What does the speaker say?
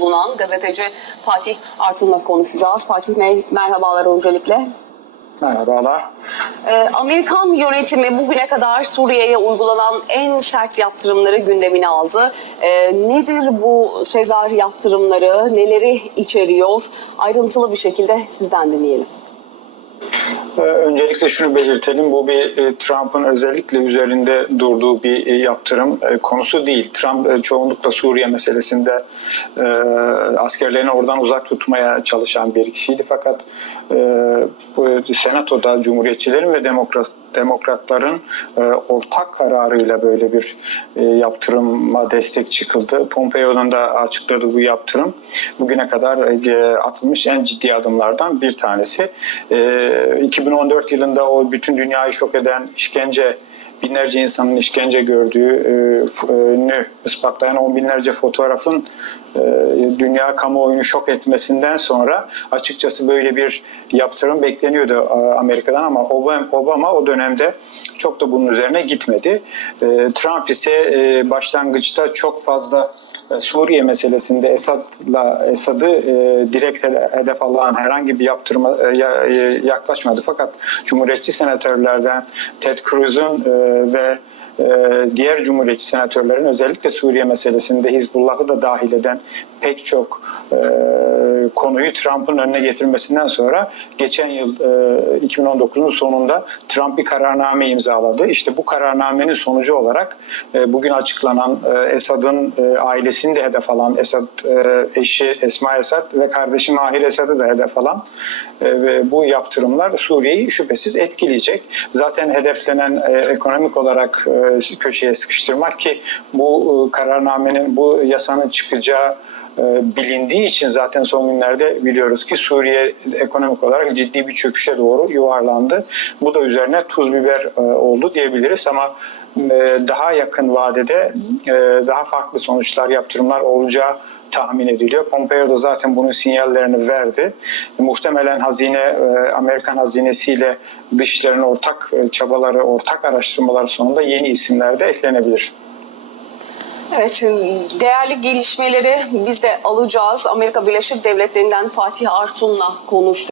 bulunan gazeteci Fatih Artun'la konuşacağız. Fatih Bey merhabalar öncelikle. Merhabalar. Ee, Amerikan yönetimi bugüne kadar Suriye'ye uygulanan en sert yaptırımları gündemine aldı. Ee, nedir bu Sezar yaptırımları, neleri içeriyor? Ayrıntılı bir şekilde sizden dinleyelim. Ee, Öncelikle şunu belirtelim. Bu bir e, Trump'ın özellikle üzerinde durduğu bir e, yaptırım e, konusu değil. Trump çoğunlukla Suriye meselesinde askerlerini oradan uzak tutmaya çalışan bir kişiydi. Fakat Senato'da Cumhuriyetçilerin ve Demokrat, Demokratların e, ortak kararıyla böyle bir e, yaptırıma destek çıkıldı. Pompeo'nun da açıkladığı bu yaptırım bugüne kadar e, atılmış en ciddi adımlardan bir tanesi. E, 2014 yılında o bütün dünyayı şok eden işkence binlerce insanın işkence gördüğünü ispatlayan on binlerce fotoğrafın e, dünya kamuoyunu şok etmesinden sonra açıkçası böyle bir yaptırım bekleniyordu e, Amerika'dan ama Obama, o dönemde çok da bunun üzerine gitmedi. E, Trump ise e, başlangıçta çok fazla e, Suriye meselesinde Esad'la Esad'ı e, direkt he- hedef alan herhangi bir yaptırıma e, ya- e, yaklaşmadı. Fakat Cumhuriyetçi senatörlerden Ted Cruz'un e, ve e, diğer Cumhuriyetçi senatörlerin özellikle Suriye meselesinde Hizbullah'ı da dahil eden pek çok e, konuyu Trump'ın önüne getirmesinden sonra geçen yıl e, 2019'un sonunda Trump bir kararname imzaladı. İşte bu kararnamenin sonucu olarak e, bugün açıklanan e, Esad'ın e, ailesini de hedef alan Esad e, eşi Esma Esad ve kardeşi Mahir Esad'ı da hedef alan e, ve bu yaptırımlar Suriye'yi şüphesiz etkileyecek. Zaten hedeflenen e, ekonomik olarak e, köşeye sıkıştırmak ki bu e, kararnamenin bu yasanın çıkacağı bilindiği için zaten son günlerde biliyoruz ki Suriye ekonomik olarak ciddi bir çöküşe doğru yuvarlandı. Bu da üzerine tuz biber e, oldu diyebiliriz ama e, daha yakın vadede e, daha farklı sonuçlar, yaptırımlar olacağı tahmin ediliyor. Pompeo da zaten bunun sinyallerini verdi. Muhtemelen hazine, e, Amerikan hazinesiyle dışişlerin ortak e, çabaları, ortak araştırmalar sonunda yeni isimler de eklenebilir. Evet, değerli gelişmeleri biz de alacağız. Amerika Birleşik Devletleri'nden Fatih Artun'la konuştuk.